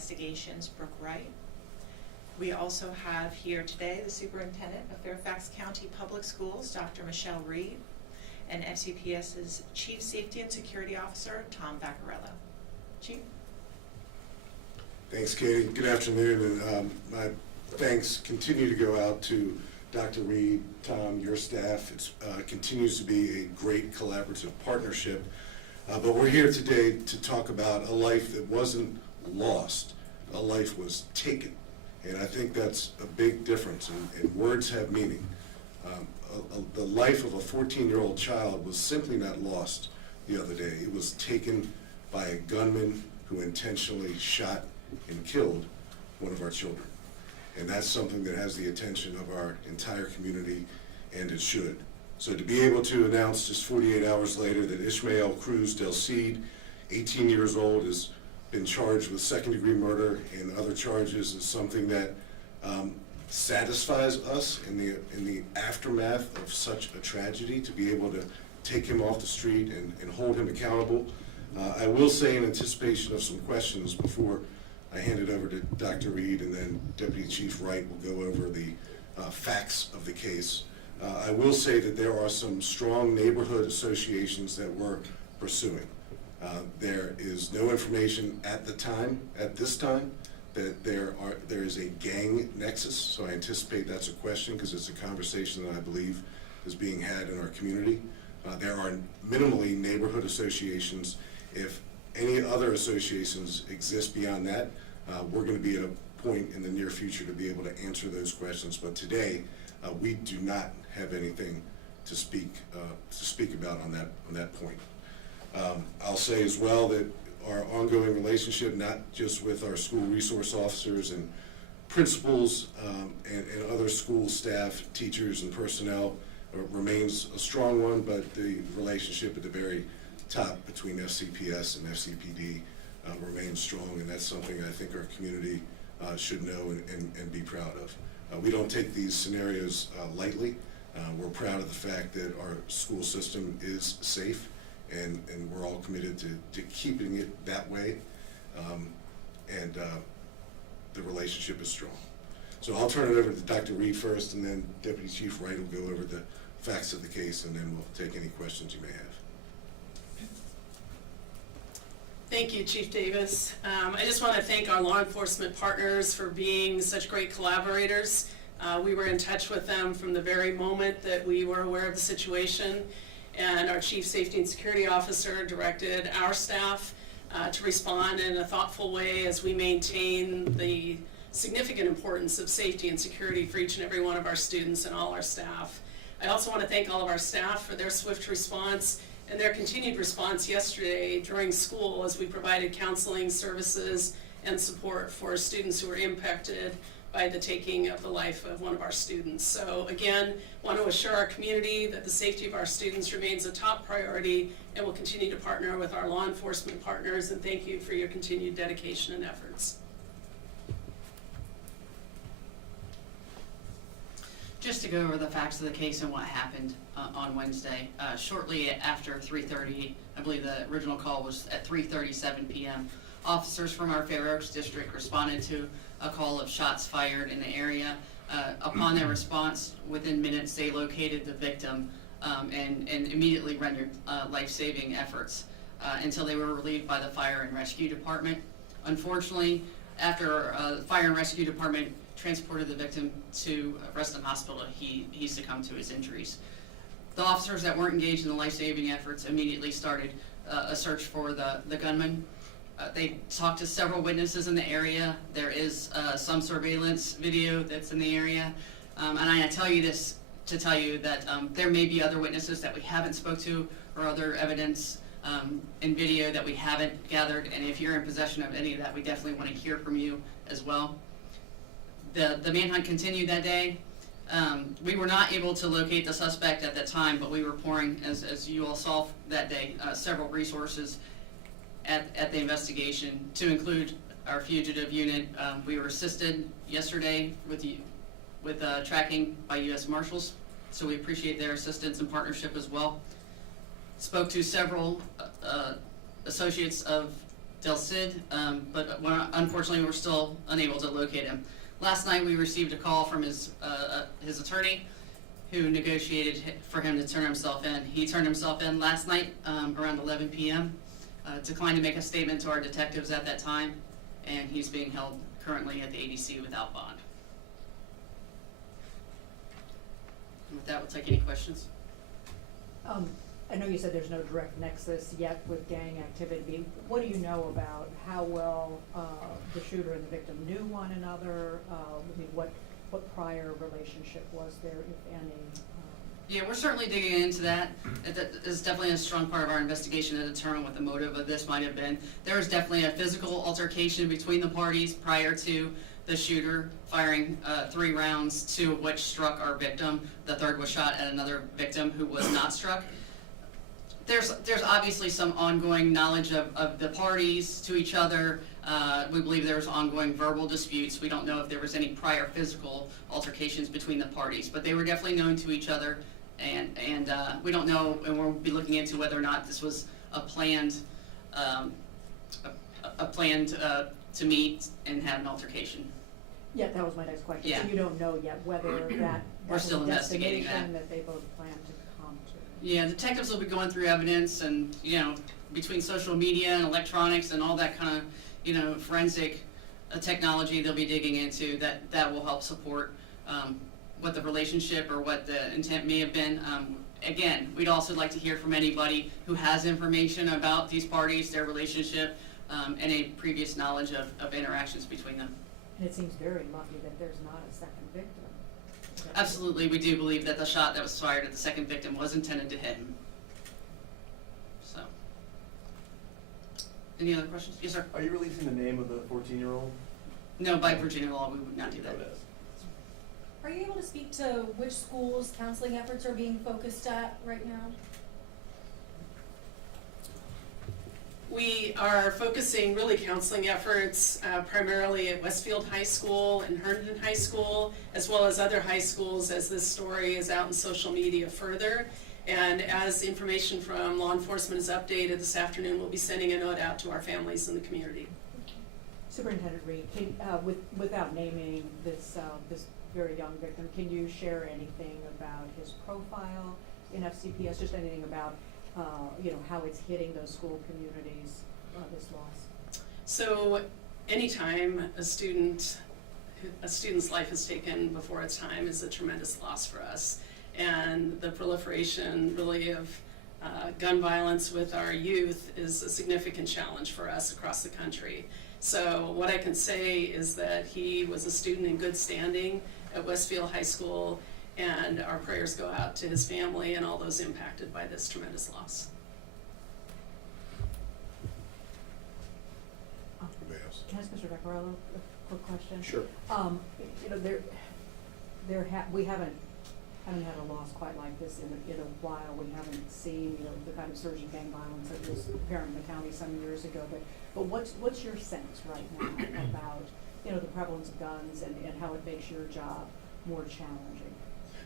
Investigations, Brooke Wright. We also have here today the Superintendent of Fairfax County Public Schools, Dr. Michelle Reed, and FCPS's Chief Safety and Security Officer, Tom Vaccarello. Chief? Thanks, Katie. Good afternoon, and my thanks continue to go out to Dr. Reed, Tom, your staff. It continues to be a great collaborative partnership, but we're here today to talk about a life that wasn't lost, a life was taken, and I think that's a big difference, and words have meaning. The life of a 14-year-old child was simply not lost the other day. It was taken by a gunman who intentionally shot and killed one of our children. And that's something that has the attention of our entire community, and it should. So to be able to announce just 48 hours later that Ishmael Cruz Del Cid, 18 years old, has been charged with second-degree murder and other charges is something that satisfies us in the aftermath of such a tragedy, to be able to take him off the street and hold him accountable. I will say, in anticipation of some questions before I hand it over to Dr. Reed, and then Deputy Chief Wright will go over the facts of the case. I will say that there are some strong neighborhood associations that we're pursuing. There is no information at this time, that there is a gang nexus, so I anticipate that's a question, because it's a conversation that I believe is being had in our community. There are minimally neighborhood associations. If any other associations exist beyond that, we're going to be at a point in the near future to be able to answer those questions. But today, we do not have anything to speak about on that point. I'll say as well that our ongoing relationship, not just with our school resource officers and principals and other school staff, teachers, and personnel, remains a strong one, but the relationship at the very top between FCPS and FCPD remains strong, and that's something I think our community should know and be proud of. We don't take these scenarios lightly. We're proud of the fact that our school system is safe, and we're all committed to keeping it that way, and the relationship is strong. So I'll turn it over to Dr. Reed first, and then Deputy Chief Wright will go over the facts of the case, and then we'll take any questions you may have. Thank you, Chief Davis. I just want to thank our law enforcement partners for being such great collaborators. We were in touch with them from the very moment that we were aware of the situation, and our Chief Safety and Security Officer directed our staff to respond in a thoughtful way as we maintain the significant importance of safety and security for each and every one of our students and all our staff. I also want to thank all of our staff for their swift response and their continued response yesterday during school as we provided counseling services and support for students who were impacted by the taking of the life of one of our students. So again, want to assure our community that the safety of our students remains a top priority, and we'll continue to partner with our law enforcement partners, and thank you for your continued dedication and efforts. Just to go over the facts of the case and what happened on Wednesday. Shortly after 3:30, I believe the original call was at 3:37 p.m., officers from our Fair Oaks district responded to a call of shots fired in the area. Upon their response, within minutes, they located the victim and immediately rendered life-saving efforts until they were relieved by the Fire and Rescue Department. Unfortunately, after the Fire and Rescue Department transported the victim to Reston Hospital, he succumbed to his injuries. The officers that weren't engaged in the life-saving efforts immediately started a search for the gunman. They talked to several witnesses in the area. There is some surveillance video that's in the area. And I tell you this to tell you that there may be other witnesses that we haven't spoke to, or other evidence in video that we haven't gathered. And if you're in possession of any of that, we definitely want to hear from you as well. The manhunt continued that day. We were not able to locate the suspect at that time, but we were pouring, as you all saw that day, several resources at the investigation, to include our fugitive unit. We were assisted yesterday with tracking by U.S. Marshals, so we appreciate their assistance and partnership as well. Spoke to several associates of Del Cid, but unfortunately, we're still unable to locate him. Last night, we received a call from his attorney, who negotiated for him to turn himself in. He turned himself in last night around 11 p.m., declined to make a statement to our detectives at that time, and he's being held currently at the ADC without bond. And with that, we'll take any questions. I know you said there's no direct nexus yet with gang activity. What do you know about how well the shooter and the victim knew one another? I mean, what prior relationship was there, if any? Yeah, we're certainly digging into that. That is definitely a strong part of our investigation to determine what the motive of this might have been. There was definitely a physical altercation between the parties prior to the shooter firing 3 rounds, 2 of which struck our victim. The third was shot at another victim who was not struck. There's obviously some ongoing knowledge of the parties to each other. We believe there was ongoing verbal disputes. We don't know if there was any prior physical altercations between the parties, but they were definitely known to each other. And we don't know, and we'll be looking into whether or not this was a planned to meet and have an altercation. Yeah, that was my next question. Yeah. So you don't know yet whether that We're was still a investigating destination that. that they both planned to come to. Yeah, detectives will be going through evidence and, between social media and electronics and all that kind of, forensic technology they'll be digging into, that will help support what the relationship or what the intent may have been. Again, we'd also like to hear from anybody who has information about these parties, their relationship, and a previous knowledge of interactions between them. And it seems very lucky that there's not a second victim. Absolutely, we do believe that the shot that was fired at the second victim was intended to hit him. So, any other questions? Yes, sir. Are you releasing the name of the 14-year-old? No, by Virginia law, we would not do that. Are you able to speak to which schools counseling efforts are being focused at right now? We are focusing really counseling efforts primarily at Westfield High School and Herndon High School, as well as other high schools as this story is out in social media further. And as information from law enforcement is updated this afternoon, we'll be sending a note out to our families in the community. Superintendent Reed, without naming this very young victim, can you share anything about his profile in FCPS, just anything about how it's hitting those school communities, this loss? So anytime a student's life is taken before its time is a tremendous loss for us. And the proliferation really of gun violence with our youth is a significant challenge for us across the country. So what I can say is that he was a student in good standing at Westfield High School, and our prayers go out to his family and all those impacted by this tremendous loss. Anybody else? Can I ask Mr. Vaccarello a quick question? Sure. We haven't had a loss quite like this in a while. We haven't seen, the kind of surge in gang violence that was apparent in the county some years ago. But what's your sense right now about, the prevalence of guns and how it makes your job more challenging?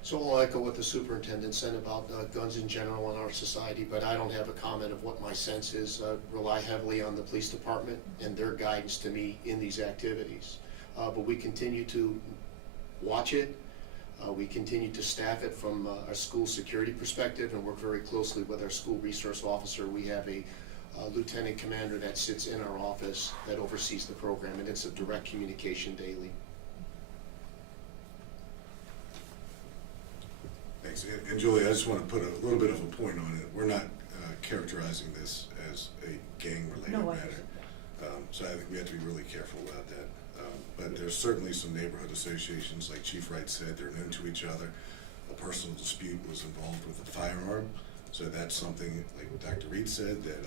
So I'll echo what the superintendent said about guns in general in our society, but I don't have a comment of what my sense is. Rely heavily on the police department and their guidance to me in these activities. But we continue to watch it. We continue to staff it from a school security perspective and work very closely with our school resource officer. We have a lieutenant commander that sits in our office that oversees the program, and it's a direct communication daily. Thanks. And Julie, I just want to put a little bit of a point on it. We're not characterizing this as a gang-related No, I matter. understand. So I think we have to be really careful about that. But there's certainly some neighborhood associations, like Chief Wright said, they're known to each other. A personal dispute was involved with a firearm. So that's something, like Dr. Reed said, that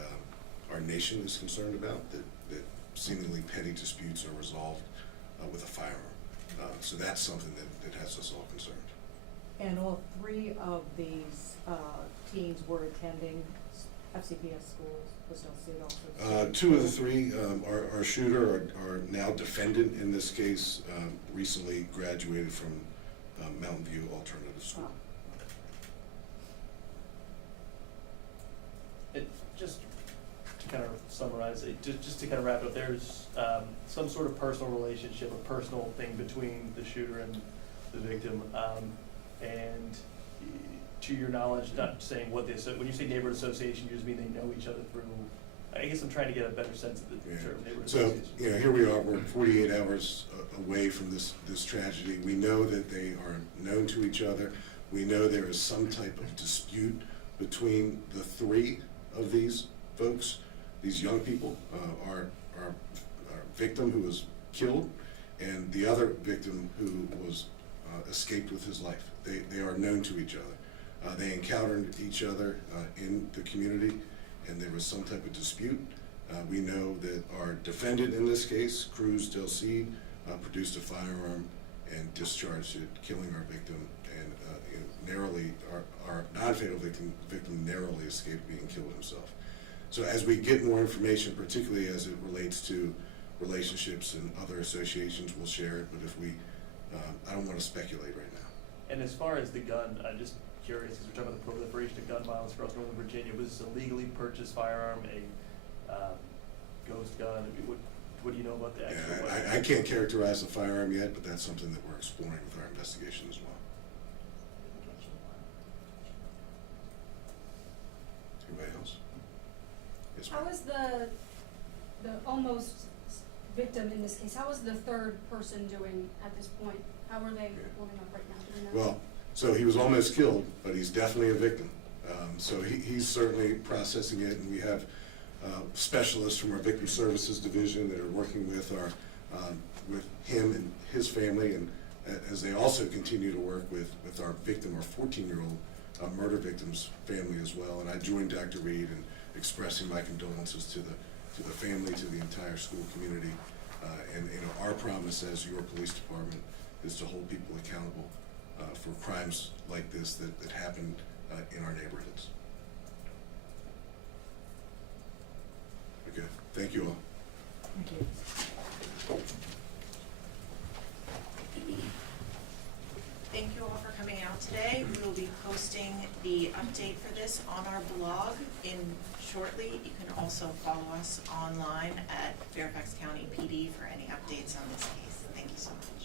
our nation is concerned about, that seemingly petty disputes are resolved with a firearm. So that's something that has us all concerned. And all 3 of these teens were attending FCPS schools, was Del Cid also? 2 of the 3, our shooter, our now defendant in this case, recently graduated from Mountain View Alternative School. It just to kind of summarize it, just to kind of wrap it up, there's some sort of personal relationship, a personal thing between the shooter and the victim. And to your knowledge, not saying what they, when you say neighborhood association, you just mean they know each other through, I guess I'm trying to get a better sense of the Yeah. term neighborhood So, association. you know, here we are, we're 48 hours away from this tragedy. We know that they are known to each other. We know there is some type of dispute between the three of these folks, these young people, our victim who was killed, and the other victim who was escaped with his life. They are known to each other. They encountered each other in the community, and there was some type of dispute. We know that our defendant in this case, Cruz Del Cid, produced a firearm and discharged it, killing our victim, and narrowly, our non-fatal victim narrowly escaped being killed himself. So as we get more information, particularly as it relates to relationships and other associations, we'll share it, but if we, I don't want to speculate right now. And as far as the gun, I'm just curious, because we're talking about the proliferation of gun violence across Northern Virginia, was this a legally purchased firearm, a ghost gun? I mean, what do you know about the actual weapon? Yeah, I can't characterize the firearm yet, but that's something that we're exploring with our investigation as well. Anybody else? Yes, How ma'am. is the almost victim in this case, how is the third person doing at this point? How are they holding up right now? Do we know? Well, so he was almost killed, but he's definitely a victim. So he's certainly processing it, and we have specialists from our Victim Services Division that are working with with him and his family, and as they also continue to work with our victim, our 14-year-old murder victim's family as well. And I joined Dr. Reed in expressing my condolences to the family, to the entire school community, and our promise as your police department is to hold people accountable for crimes like this that happened in our neighborhoods. Okay, thank you all. Thank you. Thank you all for coming out today. We will be posting the update for this on our blog shortly. You can also follow us online at Fairfax County PD for any updates on this case. Thank you so much.